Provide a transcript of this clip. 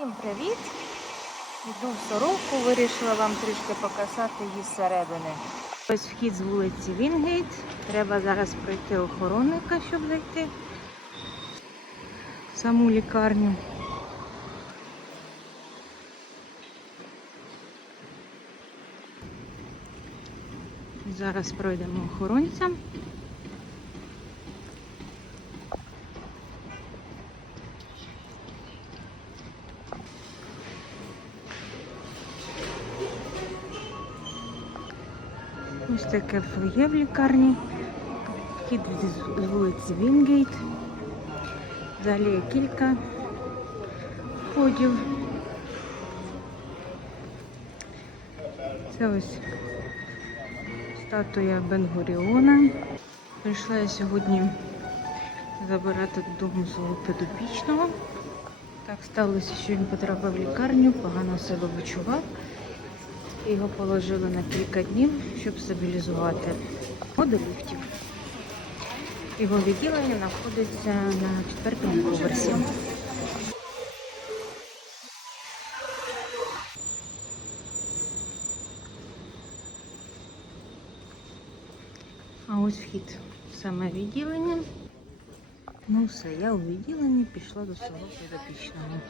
Всім привіт! Йду в сороку, вирішила вам трішки показати її зсередини. Ось вхід з вулиці Вінгейт. Треба зараз пройти охоронника, щоб зайти в саму лікарню. Зараз пройдемо охоронця. Ось таке фоє в лікарні. Вхід з вулиці Вінгейт. Далі є кілька входів. Це ось статуя Бенгуріона. Прийшла я сьогодні забирати додому свого підопічного. Так сталося, що він потрапив в лікарню, погано себе почував. Його положили на кілька днів, щоб стабілізувати до ліфтів. Його відділення знаходиться на четвертому поверсі. А ось вхід саме відділення. Ну все, я у відділенні пішла до свого підопічного.